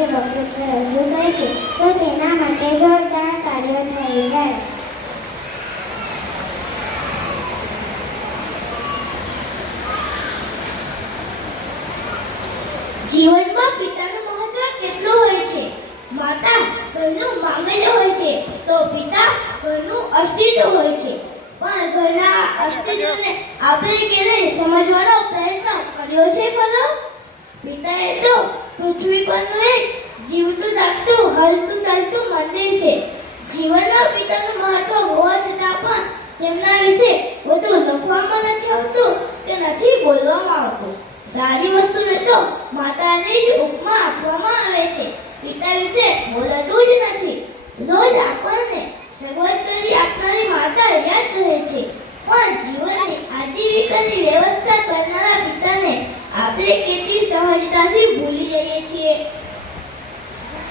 વિશે વક્તૃત્વ રજૂ કરીશ તો તેના માટે જોરદાર તાળીઓ થઈ જાય. જીવનમાં પિતાનું મહત્વ કેટલું હોય છે. માતા ઘરનું માંગલ્ય હોય છે તો પિતા ઘરનું અસ્તિત્વ હોય છે. પણ ઘરના અસ્તિત્વને આપણે ક્યારેય સમજવાનો પ્રયત્ન કર્યો છે ખરો? પિતા એ તો પૃથ્વી પરનું એક જીવતું જાગતું હલતું ચાલતું મંદિર છે. જીવનમાં પિતાનું મહત્વ હોવા છતાં પણ તેમના વિશે વધુ લખવામાં નથી આવતું કે નથી બોલવામાં આવતું. સારી વસ્તુને તો માતાની જ ઉપમા આપવામાં આવે છે. પિતા વિશે બોલાતું જ નથી. રોજ આપણને સગવડ કરી આપનારી માતા યાદ રહે છે, પણ જીવનની આજીવિકાની વ્યવસ્થા કરનારા પિતાને આપણે કેટલી સહજતાથી ભૂલી જઈએ છીએ.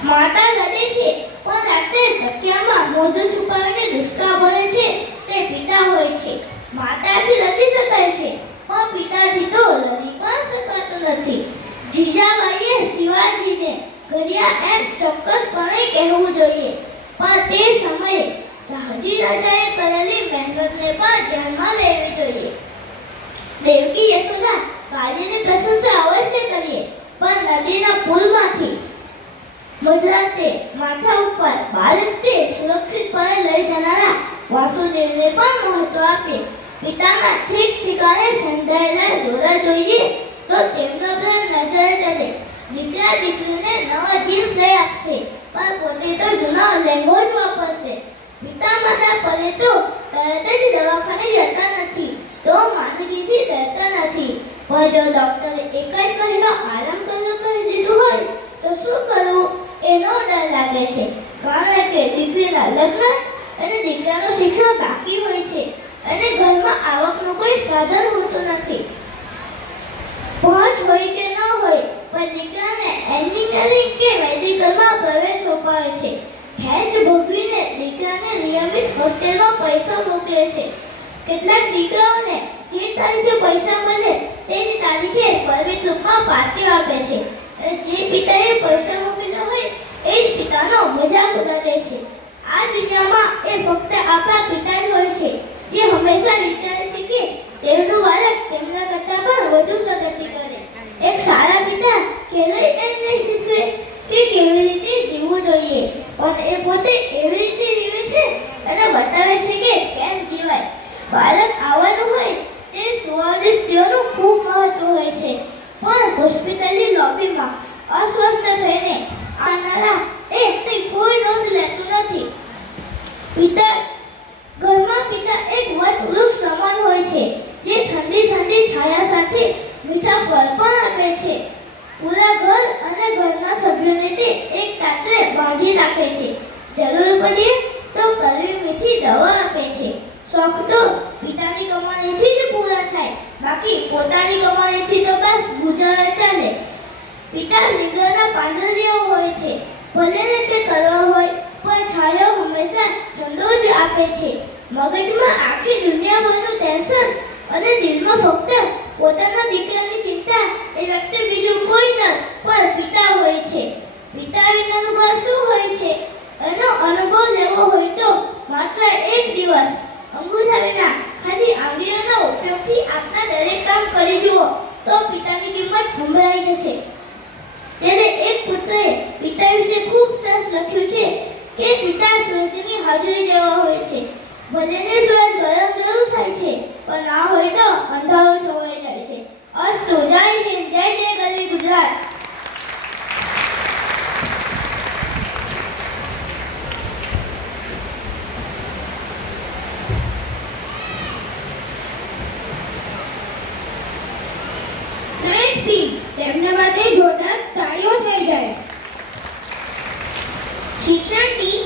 માતા રડે છે પણ રાતે તકિયામાં મોઢું છુપાવીને લુસકા ભરે છે તે પિતા હોય છે. માતાથી રડી શકાય છે પણ પિતાજી તો રડી પણ શકાતું નથી. જીજાબાઈએ શિવાજીને ઘડિયા એમ ચોક્કસપણે કહેવું જોઈએ, પણ તે સમયે શાહજી રાજાએ કરેલી મહેનતને પણ ધ્યાનમાં લેવી જોઈએ. દેવકી યશોદા કાલીની પ્રશંસા અવશ્ય કરીએ, પણ નદીના પુલમાંથી મધરાતે માથા ઉપર બાળકને સુરક્ષિતપણે લઈ જનારા વાસુદેવને પણ મહત્વ આપીએ. પિતાના ઠીક ઠીકાણે સંધાયેલા દોરા જોઈએ તો તેમનો પ્રેમ નજરે ચડે. દીકરા દીકરીને નવા જીન્સ લઈ આપશે પણ પોતે તો જૂનો લહેંગો જ વાપરશે. પિતા માતા પડે તો તરત જ દવાખાને જતા નથી, તો માંદગીથી ડરતા નથી. પણ જો ડોક્ટરે એક જ મહિનો આરામ કરવો કહી દીધું હોય તો શું કરવું એનો ડર લાગે છે. કારણ કે દીકરીના લગ્ન અને દીકરાનું શિક્ષણ બાકી હોય છે અને ઘરમાં આવકનું કોઈ સાધન હોતું નથી. પહોંચ હોય કે ન હોય પણ દીકરાને એન્જિનિયરિંગ કે મેડિકલમાં પ્રવેશ અપાવે છે. ખેંચ ભોગવીને દીકરાને નિયમિત હોસ્ટેલમાં પૈસા મોકલે છે. કેટલાક દીકરાઓને જે તારીખે પૈસા મળે તે જ તારીખે પરમિટ રૂપમાં પાર્ટીઓ આપે છે અને જે પિતાએ પૈસા મોકલ્યા હોય એ જ પિતાનો મજાક ઉડાડે છે. આ દુનિયામાં એ ફક્ત આપણા પિતા જ હોય છે જે હંમેશા વિચારે છે કે તેમનું બાળક તેમના કરતાં પણ વધુ પ્રગતિ કરે. એક સારા પિતા ક્યારેય એમ નહીં શીખવે કે કેવી રીતે જીવવું જોઈએ, પણ એ પોતે એવી રીતે જીવે છે અને બતાવે છે કે કેમ જીવાય. બાળક આવવાનું હોય તે સુવાદિષ્ટનું ખૂબ મહત્વ હોય છે, પણ હોસ્પિટલની લોબીમાં અસ્વસ્થ થઈને આવનારા એ કોઈ નોંધ લેતું નથી. ઘરમાં પિતા એક વટવૃક્ષ સમાન હોય છે જે ઠંડી ઠંડી છાયા સાથે મીઠા ફળ પણ આપે છે. પૂરા ઘર અને ઘરના સભ્યોને તે એક તાતરે બાંધી રાખે છે. જરૂર પડે તો કડવી મીઠી દવા આપે છે. શોખ તો પિતાની કમાણીથી જ પૂરા થાય, બાકી પોતાની કમાણીથી તો બસ ગુજારા ચાલે. પિતા લીમડાના પાંદડા જેવો હોય છે. ભલે ને તે કડવો હોય પણ છાયો હંમેશા ઠંડો જ આપે છે. મગજમાં આખી દુનિયાભરનું ટેન્શન અને દિલમાં ફક્ત પોતાના દીકરાની ચિંતા એ વ્યક્તિ બીજું કોઈ ન પણ પિતા હોય છે. પિતા વિનાનું ઘર શું હોય છે એનો અનુભવ લેવો હોય તો માત્ર એક દિવસ અંગૂઠા વિના ખાલી આંગળીઓના ઉપયોગથી આપના દરેક કામ કરી જુઓ તો પિતાની કિંમત સંભળાઈ જશે. ત્યારે એક પુત્રએ પિતા વિશે ખૂબ સરસ લખ્યું છે કે પિતા સૂરજની હાજરી જેવા હોય છે. ભલે ને સૂરજ ગરમ